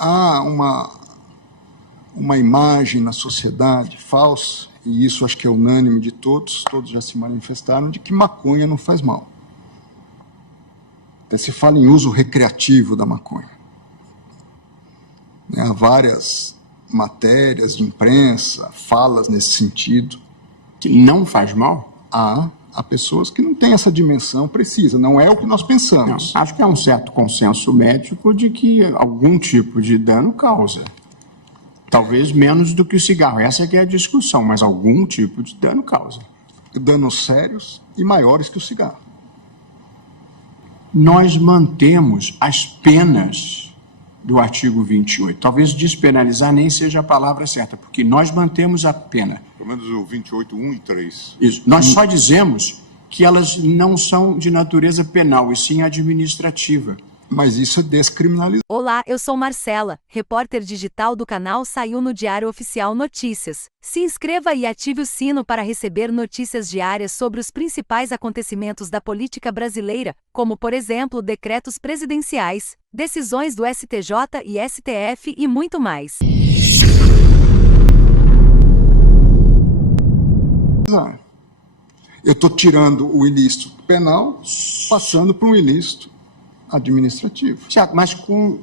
há uma imagem na sociedade falsa, e isso acho que é unânime de todos já se manifestaram, de que maconha não faz mal. Até se fala em uso recreativo da maconha. Há várias matérias de imprensa, falas nesse sentido. Que não faz mal? Há pessoas que não têm essa dimensão precisa, não é o que nós pensamos. Não, acho que há um certo consenso médico de que algum tipo de dano causa. Talvez menos do que o cigarro, essa que é a discussão, mas algum tipo de dano causa. Danos sérios e maiores que o cigarro. Nós mantemos as penas do artigo 28. Talvez despenalizar nem seja a palavra certa, porque nós mantemos a pena. Pelo menos o 28, 1 e 3. Isso. Nós só dizemos que elas não são de natureza penal, e sim administrativa. Mas isso é descriminalizar. Olá, eu sou Marcela, repórter digital do canal Saiu no Diário Oficial Notícias. Se inscreva e ative o sino para receber notícias diárias sobre os principais acontecimentos da política brasileira, como, por exemplo, decretos presidenciais, decisões do STJ e STF e muito mais. Eu estou tirando o ilícito penal, passando para um ilícito administrativo. Certo, mas com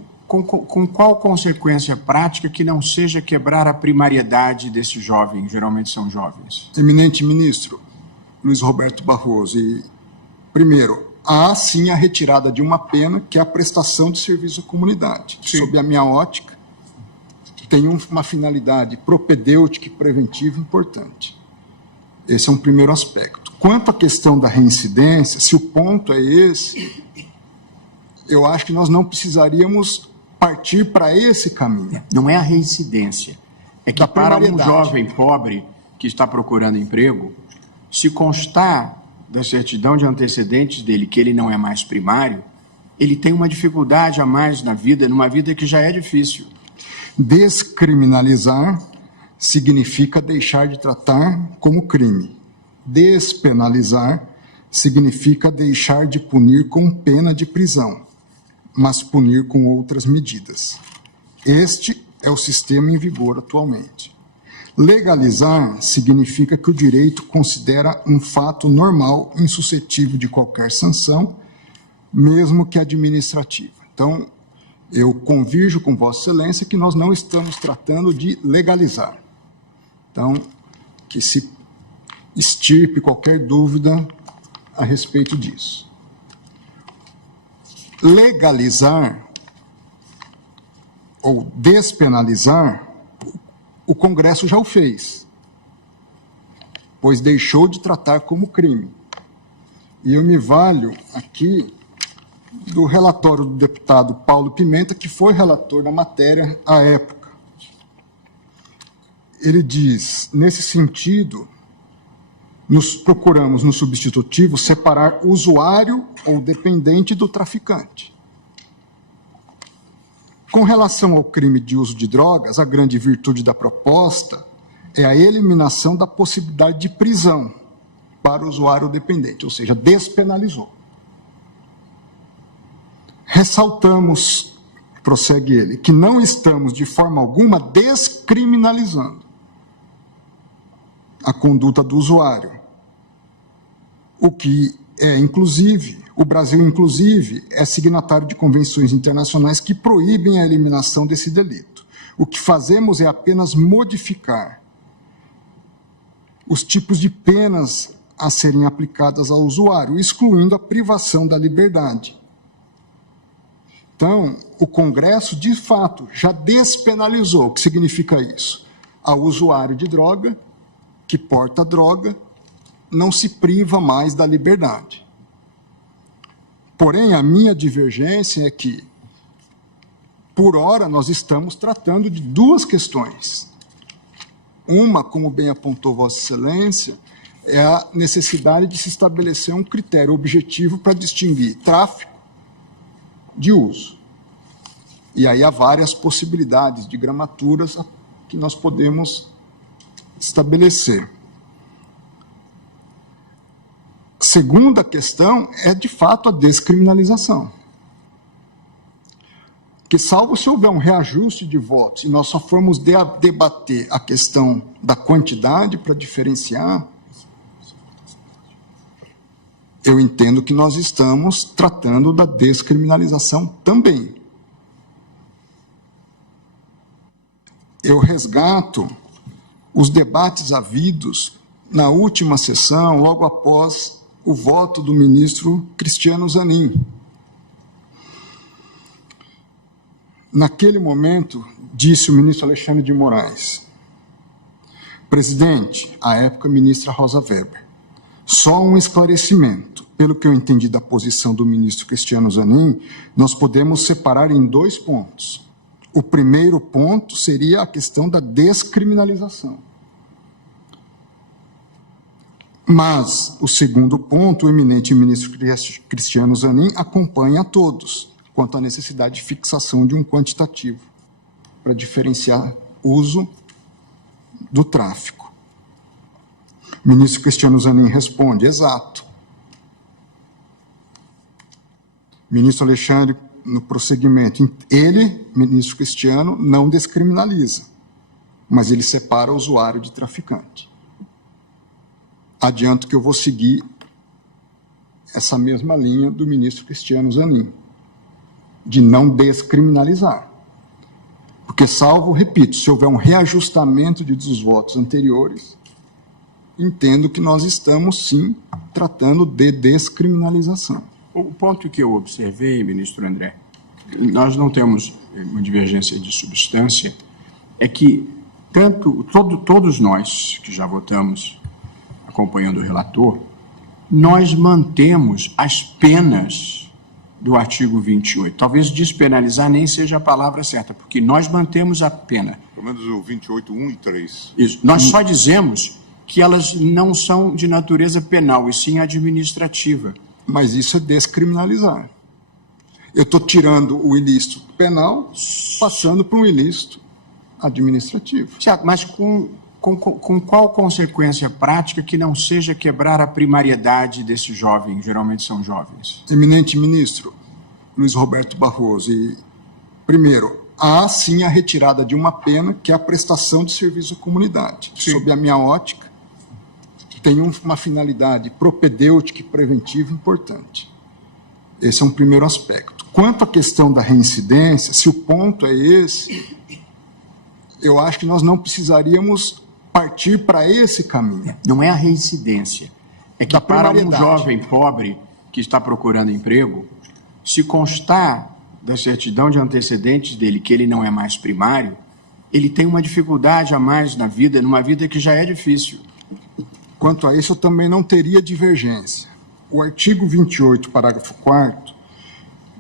qual consequência prática que não seja quebrar a primariedade desses jovens, geralmente são jovens? Eminente ministro Luiz Roberto Barroso, primeiro, há sim a retirada de uma pena, que é a prestação de serviço à comunidade. Sim. Sob a minha ótica, tem uma finalidade propedêutica e preventiva importante. Esse é um primeiro aspecto. Quanto à questão da reincidência, se o ponto é esse, eu acho que nós não precisaríamos partir para esse caminho. Não é a reincidência. É que para um jovem pobre que está procurando emprego, se constar da certidão de antecedentes dele que ele não é mais primário, ele tem uma dificuldade a mais na vida, numa vida que já é difícil. Descriminalizar significa deixar de tratar como crime. Despenalizar significa deixar de punir com pena de prisão, mas punir com outras medidas. Este é o sistema em vigor atualmente. Legalizar significa que o direito considera um fato normal, insuscetível de qualquer sanção, mesmo que administrativa. Então, eu convirjo com Vossa Excelência que nós não estamos tratando de legalizar. Então, que se extirpe qualquer dúvida a respeito disso. Legalizar ou despenalizar, o Congresso já o fez, pois deixou de tratar como crime. E eu me valho aqui do relatório do deputado Paulo Pimenta, que foi relator da matéria à época. Ele diz, nesse sentido, procuramos no substitutivo separar usuário ou dependente do traficante. Com relação ao crime de uso de drogas, a grande virtude da proposta é a eliminação da possibilidade de prisão para o usuário dependente, ou seja, despenalizou. Ressaltamos, prossegue ele, que não estamos de forma alguma descriminalizando a conduta do usuário. O que é, inclusive, o Brasil, inclusive, é signatário de convenções internacionais que proíbem a eliminação desse delito. O que fazemos é apenas modificar os tipos de penas a serem aplicadas ao usuário, excluindo a privação da liberdade. Então, o Congresso, de fato, já despenalizou. O que significa isso? Ao usuário de droga, que porta droga, não se priva mais da liberdade. Porém, a minha divergência é que, por hora, nós estamos tratando de duas questões. Uma, como bem apontou Vossa Excelência, é a necessidade de se estabelecer um critério objetivo para distinguir tráfico de uso. E aí há várias possibilidades de gramaturas que nós podemos estabelecer. Segunda questão é, de fato, a descriminalização. que, salvo se houver um reajuste de votos e nós só formos debater a questão da quantidade para diferenciar, eu entendo que nós estamos tratando da descriminalização também. Eu resgato os debates havidos na última sessão, logo após o voto do ministro Cristiano Zanin. Naquele momento, disse o ministro Alexandre de Moraes: presidente, à época ministra Rosa Weber, só um esclarecimento. Pelo que eu entendi da posição do ministro Cristiano Zanin, nós podemos separar em 2 pontos. O primeiro ponto seria a questão da descriminalização. Mas o segundo ponto, o eminente ministro Cristiano Zanin acompanha a todos quanto à necessidade de fixação de um quantitativo para diferenciar uso do tráfico. O ministro Cristiano Zanin responde: exato. Ministro Alexandre, no prosseguimento, ele, ministro Cristiano, não descriminaliza, mas ele separa o usuário de traficante. Adianto que eu vou seguir essa mesma linha do ministro Cristiano Zanin, de não descriminalizar. Porque, salvo, repito, se houver um reajustamento dos votos anteriores, entendo que nós estamos, sim, tratando de descriminalização. O ponto que eu observei, ministro André, nós não temos uma divergência de substância, é que todos nós que já votamos acompanhando o relator, nós mantemos as penas do artigo 28. Talvez despenalizar nem seja a palavra certa, porque nós mantemos a pena. Pelo menos o 28, 1 e 3. Isso. Nós só dizemos que elas não são de natureza penal, e sim administrativa. Mas isso é descriminalizar. Eu estou tirando o ilícito penal, passando para um ilícito administrativo. Certo, mas com qual consequência prática que não seja quebrar a primariedade desse jovem? Geralmente são jovens. Eminente ministro Luiz Roberto Barroso, primeiro, há sim a retirada de uma pena, que é a prestação de serviço à comunidade. Sim. Sob a minha ótica, tem uma finalidade propedêutica e preventiva importante. Esse é um primeiro aspecto. Quanto à questão da reincidência, se o ponto é esse, eu acho que nós não precisaríamos partir para esse caminho. Não é a reincidência. É que para um jovem pobre que está procurando emprego, se constar da certidão de antecedentes dele que ele não é mais primário, ele tem uma dificuldade a mais na vida, numa vida que já é difícil. Quanto a isso, eu também não teria divergência. O artigo 28, parágrafo 4º,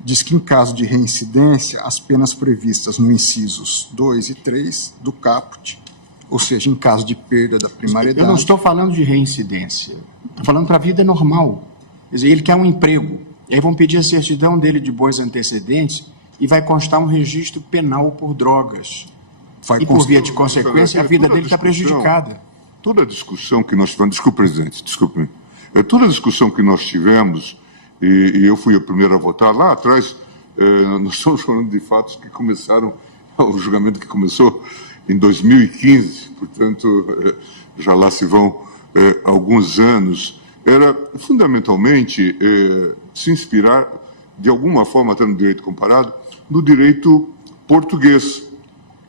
diz que, em caso de reincidência, as penas previstas no incisos 2 e 3 do caput, ou seja, em caso de perda da primariedade... Eu não estou falando de reincidência, estou falando para a vida normal. Quer dizer, ele quer um emprego, e aí vão pedir a certidão dele de bons antecedentes e vai constar um registro penal por drogas. E, por via de consequência, a vida dele está prejudicada. Toda a discussão que nós tivemos... Desculpe, presidente, desculpe. Toda a discussão que nós tivemos, e eu fui o primeiro a votar lá atrás, nós estamos falando de fatos que começaram, o julgamento que começou em 2015, portanto, já lá se vão alguns anos, era fundamentalmente se inspirar, de alguma forma, até no direito comparado, no direito português,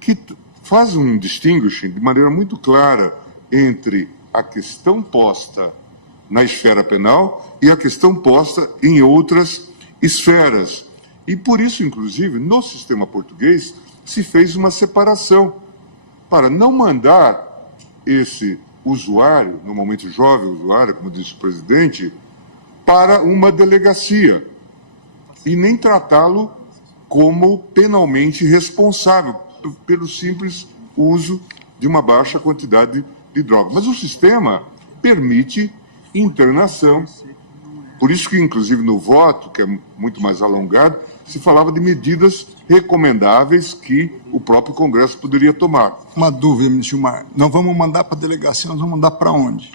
que faz um distinguishing de maneira muito clara entre a questão posta na esfera penal e a questão posta em outras esferas. E por isso, inclusive, no sistema português, se fez uma separação para não mandar esse usuário, normalmente jovem usuário, como disse o presidente, para uma delegacia e nem tratá-lo como penalmente responsável pelo simples uso de uma baixa quantidade de droga. Mas o sistema permite internação. Por isso que, inclusive, no voto, que é muito mais alongado, se falava de medidas recomendáveis que o próprio Congresso poderia tomar. Uma dúvida, ministro Gilmar. Não vamos mandar para a delegacia, nós vamos mandar para onde?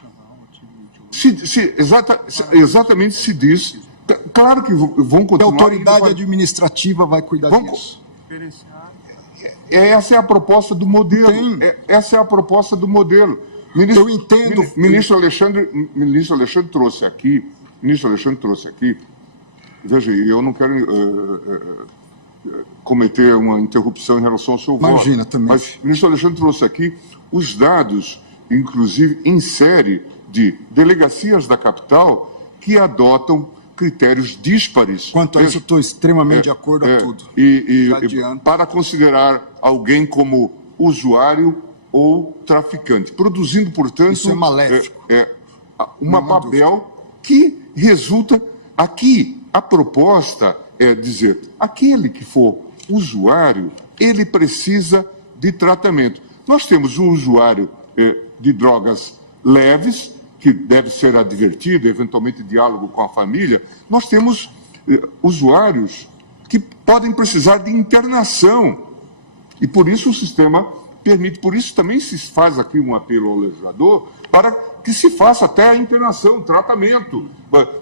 Exatamente se diz. Claro que vão continuar... A autoridade administrativa vai cuidar disso. Essa é a proposta do modelo. Essa é a proposta do modelo. Eu entendo. Ministro Alexandre trouxe aqui. Veja, eu não quero cometer uma interrupção em relação ao seu voto. Imagina, também. Mas o ministro Alexandre trouxe aqui os dados, inclusive em série, de delegacias da capital que adotam critérios díspares. Quanto a isso, eu estou extremamente de acordo a tudo. Para considerar alguém como usuário ou traficante, produzindo, portanto, isso é maléfico. uma Babel que resulta aqui. A proposta é dizer, aquele que for usuário, ele precisa de tratamento. Nós temos um usuário de drogas leves, que deve ser advertido, eventualmente diálogo com a família. Nós temos usuários que podem precisar de internação. E por isso o sistema permite, por isso também se faz aqui um apelo ao legislador para que se faça até a internação, o tratamento.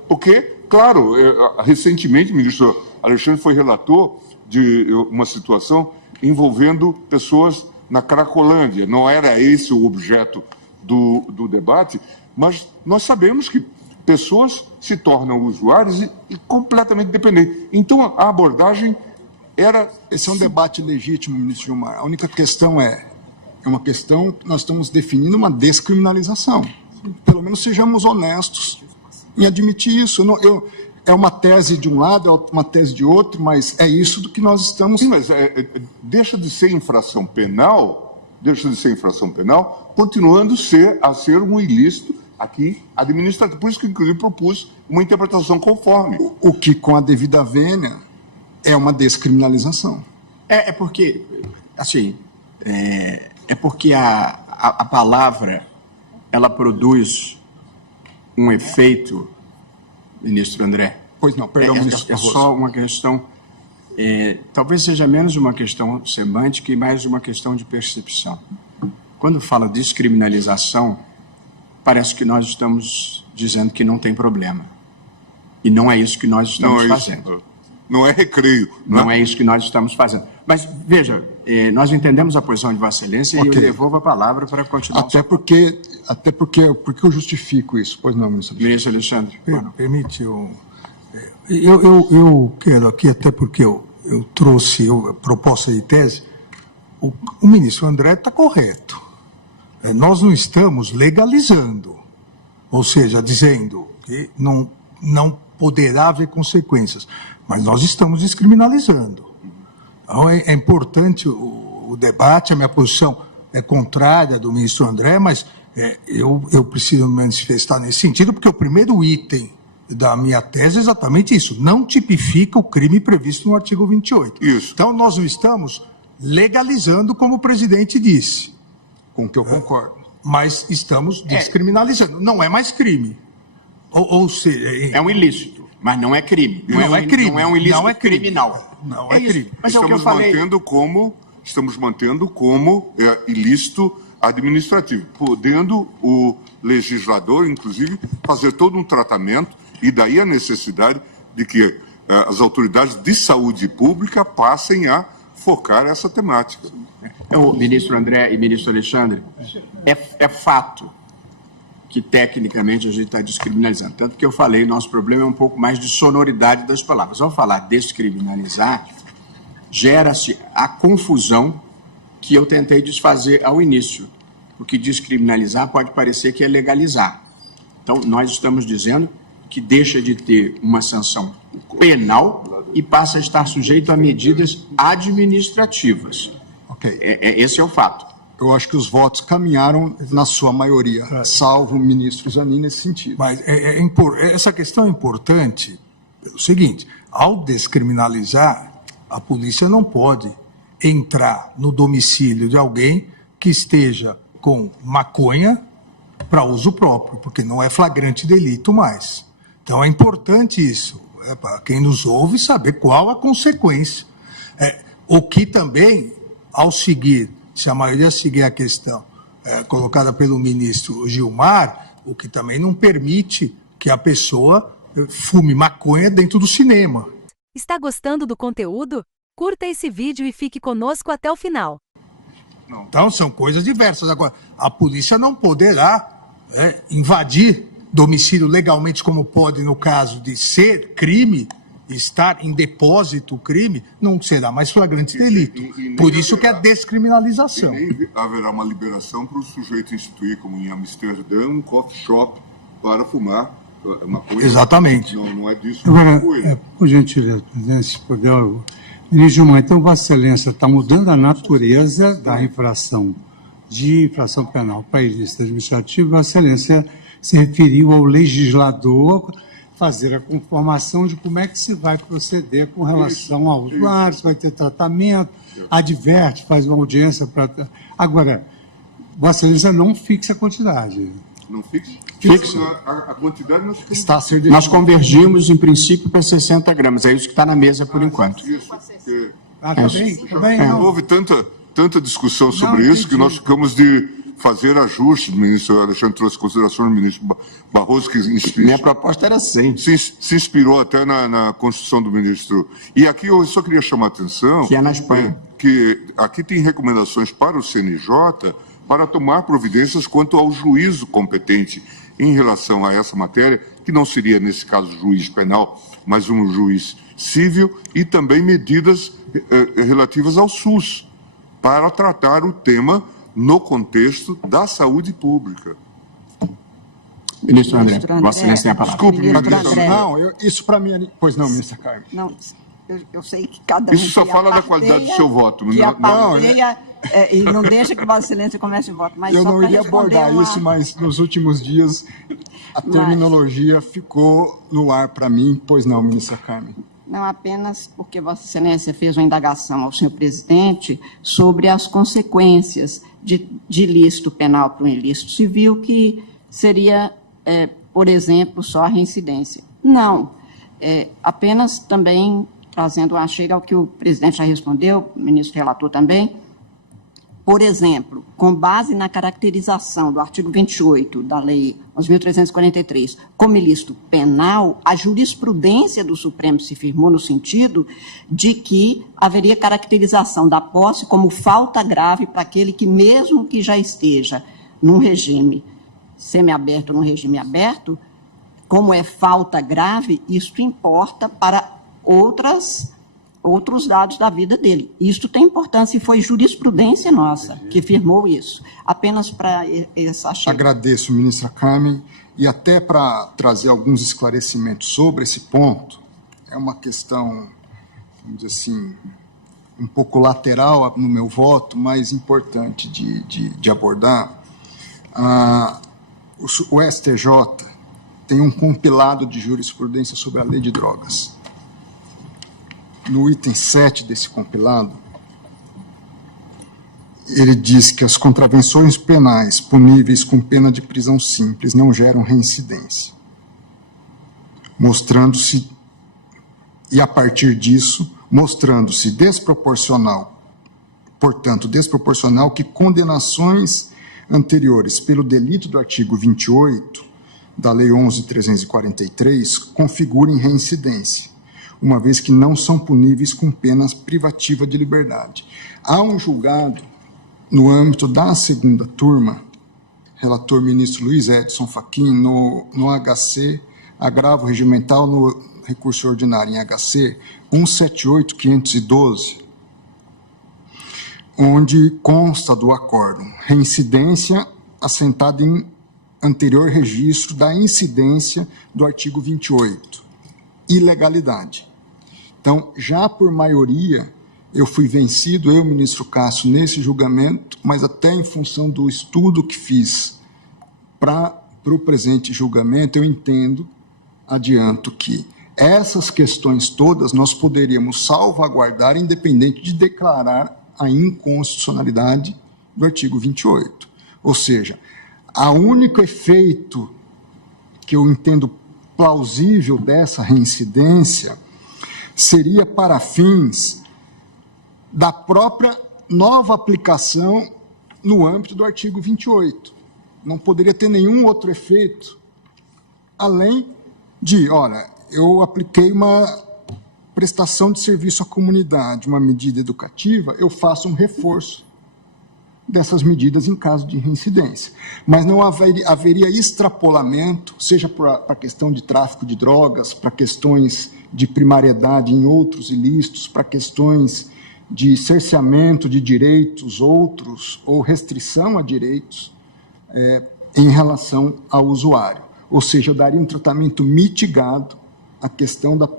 Porque, claro, recentemente o ministro Alexandre foi relator de uma situação envolvendo pessoas na Cracolândia. Não era esse o objeto do debate, mas nós sabemos que pessoas se tornam usuários e completamente dependentes. Então, a abordagem era... Esse é um debate legítimo, ministro Gilmar. A única questão é uma questão que nós estamos definindo uma descriminalização. Pelo menos sejamos honestos em admitir isso. É uma tese de um lado, é uma tese de outro, mas é isso do que nós estamos... Sim, mas deixa de ser infração penal, continuando a ser um ilícito aqui administrativo. Por isso que, inclusive, propus uma interpretação conforme. O que, com a devida vênia, é uma descriminalização. Porque, assim, porque a palavra, ela produz um efeito, ministro André. Pois não, perdão, ministro. É só uma questão, talvez seja menos uma questão semântica e mais uma questão de percepção. Quando fala descriminalização, parece que nós estamos dizendo que não tem problema. E não é isso que nós estamos fazendo. Não é recreio. Não é isso que nós estamos fazendo. Mas, veja, nós entendemos a posição de Vossa Excelência e eu devolvo a palavra para continuar. Até porque eu justifico isso. Pois não, ministro Alexandre. Ministro Alexandre. Permite, eu quero aqui, até porque eu trouxe a proposta de tese, o ministro André está correto. Nós não estamos legalizando, ou seja, dizendo que não poderá haver consequências, mas nós estamos descriminalizando. Então, é importante o debate, a minha posição é contrária do ministro André, mas eu preciso me manifestar nesse sentido, porque o primeiro item da minha tese é exatamente isso, não tipifica o crime previsto no artigo 28. Isso. Então, nós não estamos legalizando, como o presidente disse. Com o que eu concordo. Mas estamos descriminalizando. Não é mais crime. Ou seja... É um ilícito, mas não é crime. Não é crime. Não é um ilícito criminal. Não é crime. Mas estamos mantendo como ilícito administrativo, podendo o legislador, inclusive, fazer todo um tratamento, e daí a necessidade de que as autoridades de saúde pública passem a focar essa temática. Ministro André e ministro Alexandre, é fato que tecnicamente a gente está descriminalizando. Tanto que eu falei, nosso problema é um pouco mais de sonoridade das palavras. Ao falar descriminalizar, gera-se a confusão que eu tentei desfazer ao início. Porque descriminalizar pode parecer que é legalizar. Então, nós estamos dizendo que deixa de ter uma sanção penal e passa a estar sujeito a medidas administrativas. Ok. Esse é o fato. Eu acho que os votos caminharam na sua maioria, salvo o ministro Zanin nesse sentido. Mas essa questão é importante pelo seguinte, ao descriminalizar, a polícia não pode entrar no domicílio de alguém que esteja com maconha para uso próprio, porque não é flagrante delito mais. Então é importante isso, para quem nos ouve saber qual a consequência. O que também, ao seguir, se a maioria seguir a questão colocada pelo ministro Gilmar, o que também não permite que a pessoa fume maconha dentro do cinema. Está gostando do conteúdo? Curta esse vídeo e fique conosco até o final. Então, são coisas diversas. Agora, a polícia não poderá invadir domicílio legalmente, como pode no caso de ser crime, estar em depósito crime, não será mais flagrante delito. Por isso que é a descriminalização. E nem haverá uma liberação para o sujeito instituir, como em Amsterdã, um coffee shop para fumar maconha. Exatamente. Não é disso. Agora, por gentileza, presidente, se puder, ministro Gilmar, então Vossa Excelência está mudando a natureza da infração de infração penal para ilícito administrativo. Vossa Excelência se referiu ao legislador fazer a conformação de como é que se vai proceder com relação ao usuário, se vai ter tratamento, adverte, faz uma audiência para... Agora, Vossa Excelência não fixa a quantidade. Não fixa? Fixa. A quantidade nós ficamos... Está a ser Nós convergimos, em princípio, para 60 gramas. É isso que está na mesa por enquanto. Isso, porque Também não. houve tanta discussão sobre Não, isso que nós ficamos de fazer ajustes. O ministro Alexandre trouxe considerações do ministro Barroso, que Minha proposta era 100. se inspirou até na Constituição do ministro. E aqui eu só queria chamar a atenção... Que é na Espanha. Que aqui tem recomendações para o CNJ para tomar providências quanto ao juízo competente em relação a essa matéria, que não seria, nesse caso, juiz penal, mas um juiz civil, e também medidas relativas ao SUS, para tratar o tema no contexto da saúde pública. Ministro André, Vossa Excelência tem a palavra. Desculpe, Ministro ministro. André. Não, isso para mim... Pois não, ministra Carmen. Não, eu sei que cada um Isso só tem a fala da parteia, qualidade do seu voto. que a Não, parteia, e não deixa que Vossa Excelência comece o voto. Mas Eu só não para iria responder abordar isso, mas nos últimos dias a terminologia ficou no ar para mim. Pois não, ministra Carmen. Não apenas porque Vossa Excelência fez uma indagação ao senhor presidente sobre as consequências de ilícito penal para um ilícito civil, que seria, por exemplo, só a reincidência. Não. Apenas também trazendo uma chega ao que o presidente já respondeu, o ministro relator também. Por exemplo, com base na caracterização do artigo 28 da Lei 11.343 como ilícito penal, a jurisprudência do Supremo se firmou no sentido de que haveria caracterização da posse como falta grave para aquele que, mesmo que já esteja num regime semiaberto ou num regime aberto, como é falta grave, isto importa para outros dados da vida dele. Isto tem importância e foi jurisprudência nossa que firmou isso. Apenas para essa chega. Agradeço, ministra Carmen, e até para trazer alguns esclarecimentos sobre esse ponto, é uma questão, vamos dizer assim, um pouco lateral no meu voto, mas importante de abordar. O STJ tem um compilado de jurisprudência sobre a lei de drogas. No item 7 desse compilado, ele diz que as contravenções penais puníveis com pena de prisão simples não geram reincidência, mostrando-se, e a partir disso, mostrando-se desproporcional, portanto, desproporcional que condenações anteriores pelo delito do artigo 28 da Lei 11.343 configurem reincidência, uma vez que não são puníveis com penas privativa de liberdade. Há um julgado no âmbito da segunda turma, relator ministro Luiz Edson Fachin, no HC, agravo regimental no recurso ordinário em HC 178.512, onde consta do acórdão reincidência assentada em anterior registro da incidência do artigo 28, ilegalidade. Então, já por maioria, eu fui vencido, eu, ministro Cássio, nesse julgamento, mas até em função do estudo que fiz para o presente julgamento, eu entendo, adianto que essas questões todas nós poderíamos salvaguardar, independente de declarar a inconstitucionalidade do artigo 28. Ou seja, o único efeito que eu entendo plausível dessa reincidência seria para fins da própria nova aplicação no âmbito do artigo 28. Não poderia ter nenhum outro efeito, além de, olha, eu apliquei prestação de serviço à comunidade, uma medida educativa, eu faço um reforço dessas medidas em caso de reincidência. Mas não haveria extrapolamento, seja para a questão de tráfico de drogas, para questões de primariedade em outros ilícitos, para questões de cerceamento de direitos outros ou restrição a direitos em relação ao usuário. Ou seja, eu daria um tratamento mitigado à questão da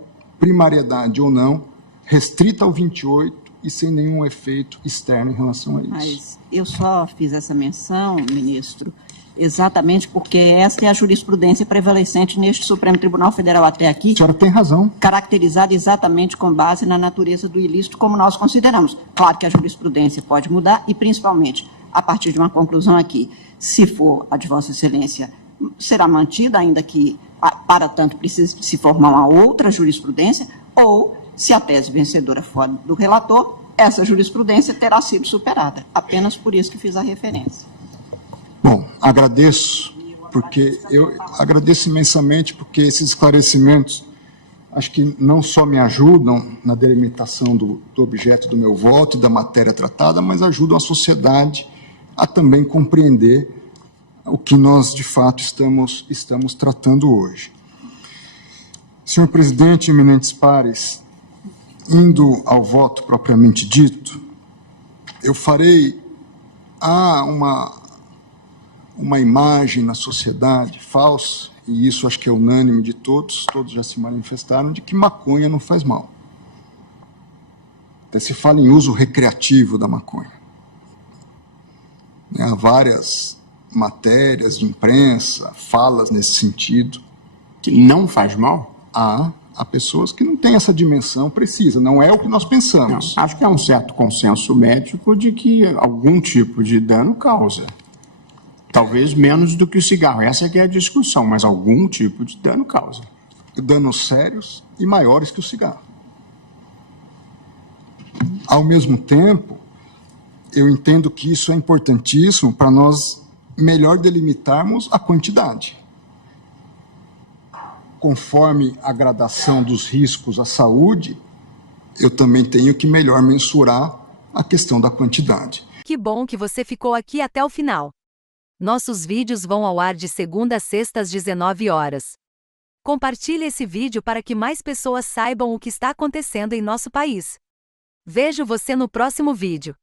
primariedade ou não, restrita ao 28 e sem nenhum efeito externo em relação a isso. Mas eu só fiz essa menção, ministro, exatamente porque esta é a jurisprudência prevalecente neste Supremo Tribunal Federal até aqui. A senhora tem razão. Caracterizada exatamente com base na natureza do ilícito, como nós consideramos. Claro que a jurisprudência pode mudar e, principalmente, a partir de uma conclusão aqui, se for a de Vossa Excelência, será mantida, ainda que, para tanto, precise se formar uma outra jurisprudência, ou, se a tese vencedora for do relator, essa jurisprudência terá sido superada. Apenas por isso que fiz a referência. Bom, agradeço imensamente, porque esses esclarecimentos acho que não só me ajudam na delimitação do objeto do meu voto e da matéria tratada, mas ajudam a sociedade a também compreender o que nós, de fato, estamos tratando hoje. Senhor presidente, eminentes pares, indo ao voto propriamente dito, eu farei uma imagem na sociedade falsa, e isso acho que é unânime de todos já se manifestaram, de que maconha não faz mal. Até se fala em uso recreativo da maconha. Há várias matérias de imprensa, falas nesse sentido. Que não faz mal? Há pessoas que não têm essa dimensão precisa, não é o que nós pensamos. Não, acho que há um certo consenso médico de que algum tipo de dano causa. Talvez menos do que o cigarro, essa que é a discussão, mas algum tipo de dano causa. Danos sérios e maiores que o cigarro. Ao mesmo tempo, eu entendo que isso é importantíssimo para nós melhor delimitarmos a quantidade. Conforme a gradação dos riscos à saúde, eu também tenho que melhor mensurar a questão da quantidade. Que bom que você ficou aqui até o final. Nossos vídeos vão ao ar de segunda a sexta às 19 horas. Compartilhe esse vídeo para que mais pessoas saibam o que está acontecendo em nosso país. Vejo você no próximo vídeo.